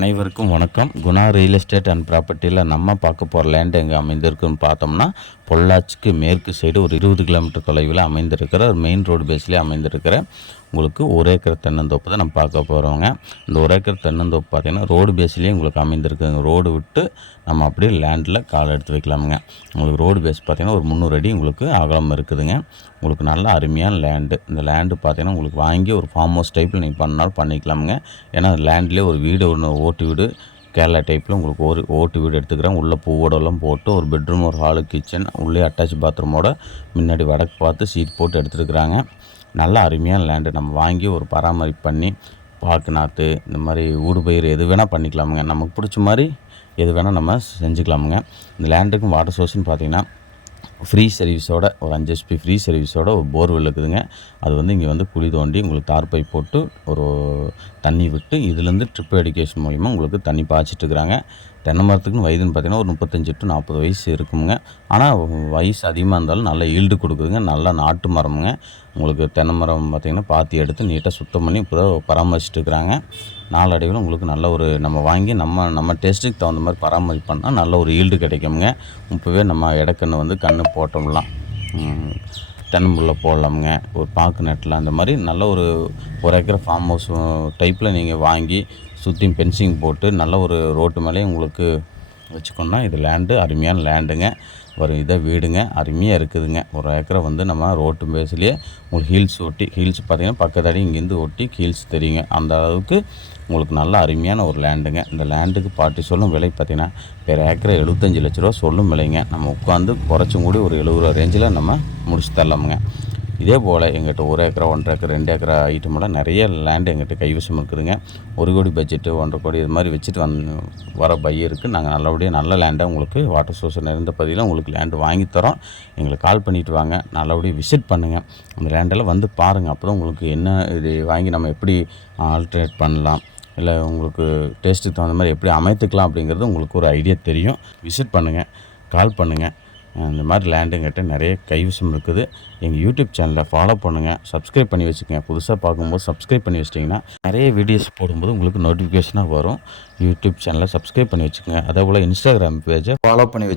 அனைவருக்கும் வணக்கம். Guna real estate and ப்ராப்பர்ட்டியில் நம்ம பார்க்க போகிற லேண்ட் எங்கே அமைந்திருக்குன்னு பார்த்தோம்னா, பொள்ளாச்சிக்கு மேற்கு சைடு ஒரு 20 கிலோமீட்டர் தொலைவில் அமைந்திருக்கிற ஒரு மெயின் ரோடு பேஸ்லேயே அமைந்திருக்கிற உங்களுக்கு 1 ஏக்கர் தென்னந்தோப்பு தான் நம்ம பார்க்க போகிறோங்க. இந்த 1 ஏக்கர் தென்னந்தோப்பு பார்த்திங்கன்னா ரோடு பேஸ்லேயே உங்களுக்கு அமைந்திருக்குங்க. ரோடு விட்டு நம்ம அப்படியே லேண்டில் கால் எடுத்து வைக்கலாமுங்க. உங்களுக்கு ரோடு பேஸ் பார்த்திங்கன்னா ஒரு 300 அடி உங்களுக்கு அகலம் இருக்குதுங்க. உங்களுக்கு நல்ல அருமையான லேண்டு. இந்த லேண்டு பார்த்திங்கன்னா உங்களுக்கு வாங்கி ஒரு ஃபார்ம் ஹவுஸ் டைப்பில் நீங்கள் பண்ணாலும் பண்ணிக்கலாமுங்க. ஏன்னா லேண்ட்லேயே ஒரு வீடு ஒன்று ஓட்டு வீடு கேரளா டைப்பில் உங்களுக்கு ஒரு ஓட்டு வீடு எடுத்துக்கிறேன். உள்ளே பூவோடெல்லாம் போட்டு ஒரு பெட்ரூம், ஒரு ஹாலு, கிச்சன், உள்ளே அட்டாச் பாத்ரூமோட முன்னாடி வடக்கு பார்த்து சீட் போட்டு எடுத்துருக்குறாங்க. நல்ல அருமையான லேண்டு. நம்ம வாங்கி ஒரு பராமரிப்பு பண்ணி பாக்கு நாற்று இந்த மாதிரி ஊடுபயிர் எது வேணால் பண்ணிக்கலாமுங்க. நமக்கு பிடிச்ச மாதிரி எது வேணால் நம்ம செஞ்சுக்கலாமுங்க. இந்த லேண்டுக்கும் வாட்டர் சோர்ஸ்னு பார்த்திங்கன்னா ஃப்ரீ சர்வீஸோட ஒரு 5 HP ஃப்ரீ சர்வீஸோட ஒரு போர்வெல் இருக்குதுங்க. அது வந்து இங்கே வந்து குழி தோண்டி உங்களுக்கு தார் பைப் போட்டு ஒரு தண்ணி விட்டு இதுலேருந்து ட்ரிப் எடிகேஷன் மூலிமா உங்களுக்கு தண்ணி பாய்ச்சிட்டுருக்குறாங்க. தென்னை மரத்துக்குன்னு வயதுன்னு பார்த்திங்கன்னா ஒரு 35 to 40 வயசு இருக்குங்க. ஆனால் வயசு அதிகமாக இருந்தாலும் நல்ல ஈல்டு கொடுக்குதுங்க. நல்ல நாட்டு மரமுங்க. உங்களுக்கு தென்னை மரம் பார்த்திங்கன்னா பாத்தி எடுத்து நீட்டாக சுத்தம் பண்ணி இப்போ பராமரிச்சுட்டு இருக்கிறாங்க. நாளடைவில் உங்களுக்கு நல்ல ஒரு நம்ம வாங்கி நம்ம டேஸ்ட்டுக்கு தகுந்த மாதிரி பராமரிப்பு பண்ணால் நல்ல ஒரு ஈல்டு கிடைக்குங்க. இப்போவே நம்ம இடக்கன்று வந்து கன்று போட்டோம்லாம் தென்னம்புள்ள போடலாமுங்க. ஒரு பாக்கு நெட்டில் அந்த மாதிரி நல்ல ஒரு ஏக்கர் ஃபார்ம் ஹவுஸ் டைப்பில் நீங்கள் வாங்கி சுற்றியும் பென்சிங் போட்டு நல்ல ஒரு ரோட்டு மேலே உங்களுக்கு வச்சுக்கோன்னா இது லேண்டு அருமையான லேண்டுங்க. ஒரு இதை வீடுங்க அருமையாக இருக்குதுங்க. 1 ஏக்கரை வந்து நம்ம ரோட்டு பேஸ்லேயே உங்களுக்கு ஹீல்ஸ் ஒட்டி ஹீல்ஸ் பார்த்திங்கன்னா பக்கத்தாடி இங்கேருந்து ஒட்டி ஹீல்ஸ் தெரியுங்க. அந்த அளவுக்கு உங்களுக்கு நல்ல அருமையான ஒரு லேண்டுங்க. இந்த லேண்டுக்கு பாட்டி சொல்லும் விலை பார்த்திங்கன்னா பெர் ஏக்கரை 75 லட்ச ரூபா சொல்லும் விலைங்க. நம்ம உட்காந்து குறைச்சும் கூடி ஒரு 70 ரூபா ரேஞ்சில் நம்ம முடிச்சு தரலாமுங்க. இதே போல் எங்கிட்ட 1 ஏக்கரா 1.5 ஏக்கர் 2 ஏக்கரா ஐட்டமெல்லாம் நிறைய லேண்டு எங்கிட்ட கைவசம் இருக்குதுங்க. 1 கோடி பட்ஜெட்டு 1.5 கோடி இது மாதிரி வச்சுட்டு வர இருக்குது. நாங்கள் நல்லபடியாக நல்ல லேண்டை உங்களுக்கு வாட்டர் சோர்ஸ் நிறைந்த பகுதியில் உங்களுக்கு லேண்டு வாங்கி தரோம். எங்களுக்கு கால் பண்ணிவிட்டு வாங்க. நல்லபடியாக விசிட் பண்ணுங்கள். அந்த லேண்டெல்லாம் வந்து பாருங்கள். அப்போ தான் உங்களுக்கு என்ன இது வாங்கி நம்ம எப்படி ஆல்ட்ரேட் பண்ணலாம், இல்லை உங்களுக்கு டேஸ்ட்டுக்கு தகுந்த மாதிரி எப்படி அமைத்துக்கலாம் அப்படிங்கிறது உங்களுக்கு ஒரு ஐடியா தெரியும். விசிட் பண்ணுங்கள், கால் பண்ணுங்கள். இந்த மாதிரி லேண்டுங்கிட்ட நிறைய கைவசம் இருக்குது. எங்கள் யூடியூப் சேனலை ஃபாலோ பண்ணுங்கள், சப்ஸ்கிரைப் பண்ணி வச்சுக்கோங்க. புதுசாக பார்க்கும்போது சப்ஸ்கிரைப் பண்ணி வச்சிட்டிங்கன்னா நிறைய வீடியோஸ் போடும்போது உங்களுக்கு நோட்டிஃபிகேஷனாக வரும். யூடியூப் சேனலை சப்ஸ்கிரைப் பண்ணி வச்சுக்கோங்க. அதே போல் இன்ஸ்டாகிராம் பேஜை ஃபாலோ பண்ணி